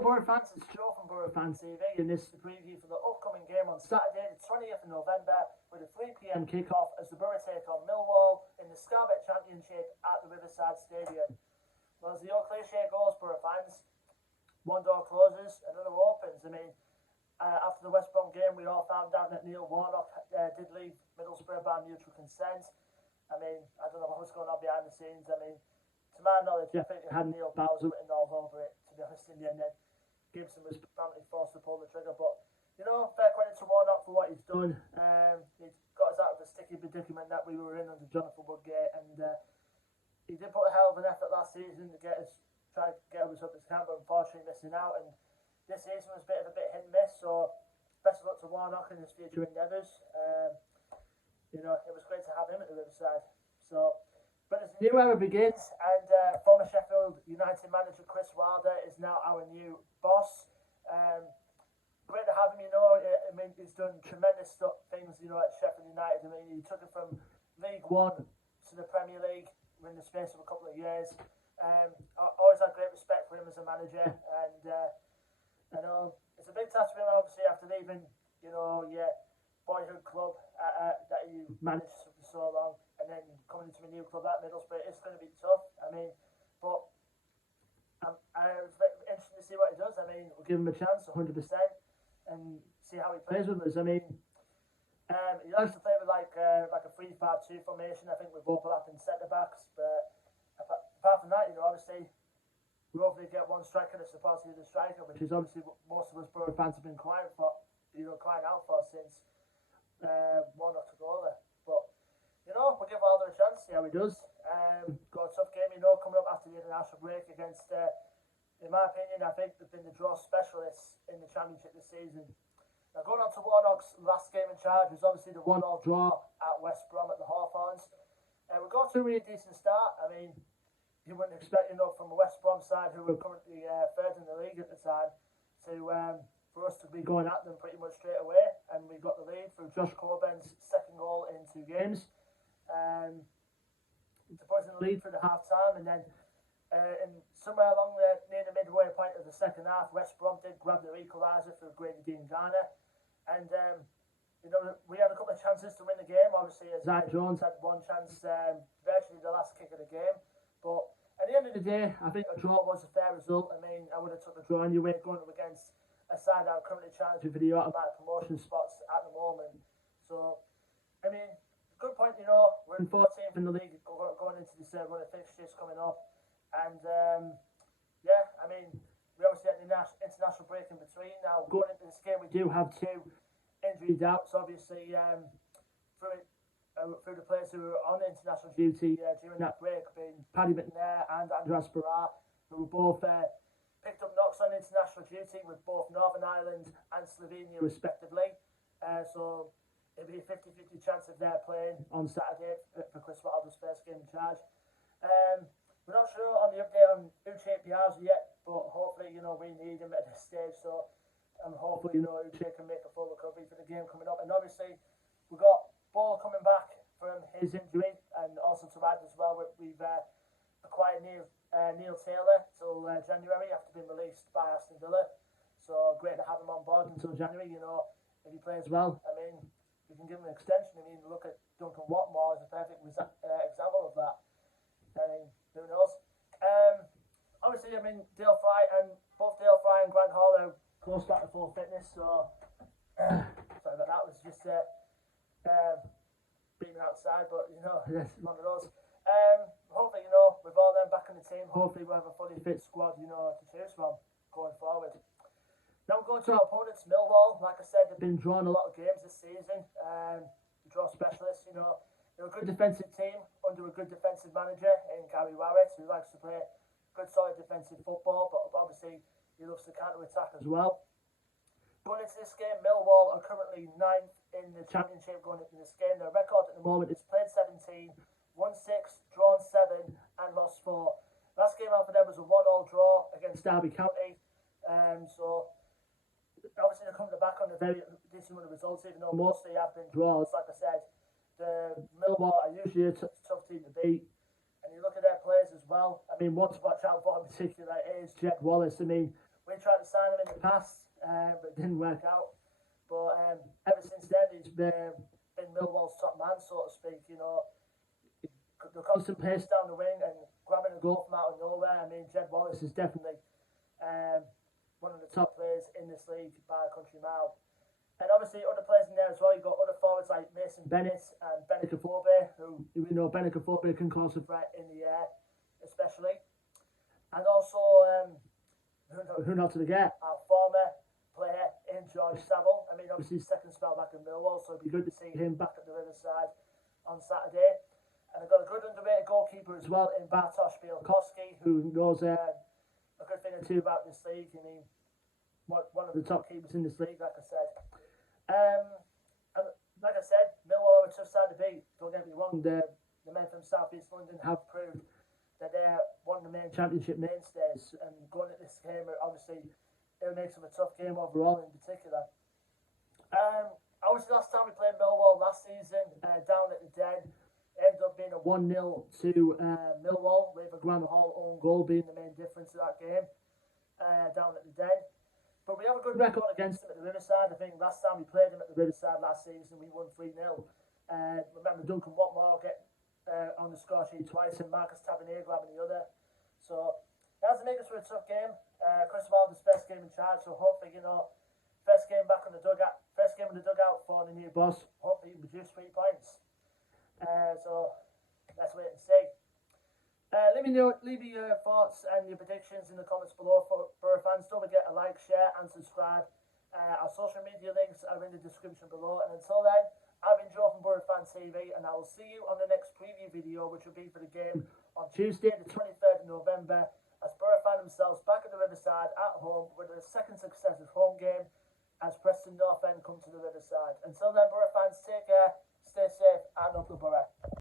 Hello Boro fans, it's Joe from Boro Fan TV, and this is the preview for the upcoming game on Saturday the 20th of November with a 3 PM kick-off as the Boro take on Millwall in the Scarbet Championship at the Riverside Stadium. Well, as the old cliche goes, Boro fans, one door closes, another opens. I mean, after the West Brom game, we all found out that Neil Warnock did leave Middlesbrough by mutual consent. I mean, I don't know what was going on behind the scenes. I mean, to my knowledge, I think it had Neil Bowser written all over it, to be honest, in the end. Then Gibson was apparently forced to pull the trigger. But, you know, fair credit to Warnock for what he's done. He's got us out of the sticky predicament that we were in under Jonathan Woodgate. And he did put a hell of an effort last season to try to get us up this camp, but unfortunately missing out. And this season was a bit hit and miss. So, best of luck to Warnock in his future endeavours. You know, it was great to have him at the Riverside. So, but as the new era begins, and former Sheffield United manager Chris Wilder is now our new boss. Great to have him, you know. I mean, he's done tremendous things, you know, at Sheffield United. I mean, he took it from League One to the Premier League in the space of a couple of years. I always had great respect for him as a manager, and I know it's a big task for him, obviously, after leaving, you know, your boyhood club that you managed for so long, and then coming into a new club at Middlesbrough. It's going to be tough. I mean, but I was very interested to see what he does. I mean, we'll give him a chance, 100%, and see how he plays with us. I mean, he likes to play with like a 3-5-2 formation. I think with overlapping centre backs, but apart from that, you know, obviously we hopefully get one striker that's supposedly the striker, which is obviously what most of us Boro fans have been crying out for since Warnock took over. But you know, we'll give Wilder a chance, see how he does. Got a tough game, you know, coming up after the international break against, in my opinion, I think they've been the draw specialists in the Championship this season. Now, going on to Warnock's last game in charge was obviously the 1-1 draw at West Brom at the Hawthorns. We got to a really decent start. I mean, you wouldn't expect enough from a West Brom side who were currently third in the league at the time for us to be going at them pretty much straight away. And we got the lead through Josh Corbyn's second goal in 2 games. To put us in the lead for the half time, and then somewhere along near the midway point of the second half, West Brom did grab their equaliser for Grady Dean Garner, and you know, we had a couple of chances to win the game. Obviously, Isaiah Jones had one chance, virtually the last kick of the game, but at the end of the day, I think a draw was a fair result. I mean, I would have took a draw anyway, going up against a side that are currently challenging for the automatic promotion spots at the moment. So, I mean, good point, you know, we're in 14th in the league going into this run of fixtures coming up, and yeah, I mean, we obviously had the international break in between. Now, going into this game, we do have 2 injury doubts, obviously, through the players who were on international duty during that break, being Paddy McNair and Andras Barra, who were both picked up knocks on international duty with both Northern Ireland and Slovenia respectively. So it'll be a 50-50 chance of their playing on Saturday for Chris Wilder's first game in charge. We're not sure on the update on Uche Piazza yet, but hopefully, you know, we need him at this stage. So hopefully, you know, Uche can make a full recovery for the game coming up. And obviously, we've got Ball coming back from his injury, and also to add as well, we've acquired Neil Taylor till January after being released by Aston Villa. So great to have him on board until January. You know, if he plays well, I mean, we can give him an extension. I mean, look at Duncan Watmore as a perfect example of that. I mean, who knows? Obviously, I mean, both Dale Fry and Grant Hall are close back to full fitness. So sorry about that. It was just beaming outside, but you know, it's one of those. Hopefully, you know, with all them back in the team, hopefully we'll have a fully fit squad, you know, to choose from going forward. Now we're going to our opponents, Millwall. Like I said, they've been drawing a lot of games this season. The draw specialists, you know, they're a good defensive team under a good defensive manager in Gary Warwick, who likes to play good, solid defensive football, but obviously he loves to counter-attack as well. Going into this game, Millwall are currently 9th in the Championship going into this game. Their record at the moment is played 17, won 6, drawn 7, and lost 4. Last game out for them was a 1-1 draw against Derby County. So obviously they're coming back on a very decent run of results, even though mostly have been draws. Like I said, the Millwall are usually a tough team to beat. And you look at their players as well. I mean, one to watch out for in particular is Jed Wallace. I mean, we tried to sign him in the past, but it didn't work out. But ever since then, he's been Millwall's top man, so to speak. You know, the constant pace down the wing and grabbing a goal from out of nowhere. I mean, Jed Wallace is definitely one of the top players in this league by a country mile. And obviously, other players in there as well. You've got other forwards like Mason Bennett and Benicophobe, who we know Benicophobe can cause a threat in the air, especially. And also, who not to forget, our former player in George Saville. I mean, obviously, his second spell back in Millwall, so it'd be good to see him back at the Riverside on Saturday. And I've got a good underrated goalkeeper as well in Bartosz Bielkowski, who knows a good thing or two about this league. I mean, one of the top keepers in this league, like I said. And like I said, Millwall are a tough side to beat. Don't get me wrong, the men from South East London have proved that they're one of the main championship mainstays. And going at this game, obviously, it makes them a tough game overall in particular. Obviously, last time we played Millwall last season, down at the Den, it ended up being a 1-0 to Millwall, with a Grant Hall own goal being the main difference of that game down at the Den. But we have a good record against them at the Riverside. I think last time we played them at the Riverside last season, we won 3-0. Remember Duncan Watmore get on the score sheet twice and Marcus Tavernier grabbing the other. So it has to make us for a tough game. Chris Wilder's first game in charge, so hopefully, you know, first game in the dugout for the new boss. Hopefully he can produce 3 points. So let's wait and see. Leave me your thoughts and your predictions in the comments below for Boro fans. Don't forget to like, share and subscribe. Our social media links are in the description below. And until then, I've been Joe from Boro Fan TV, and I will see you on the next preview video, which will be for the game on Tuesday the 23rd of November, as Boro find themselves back at the Riverside at home with their second successive home game as Preston North End come to the Riverside. Until then, Boro fans, take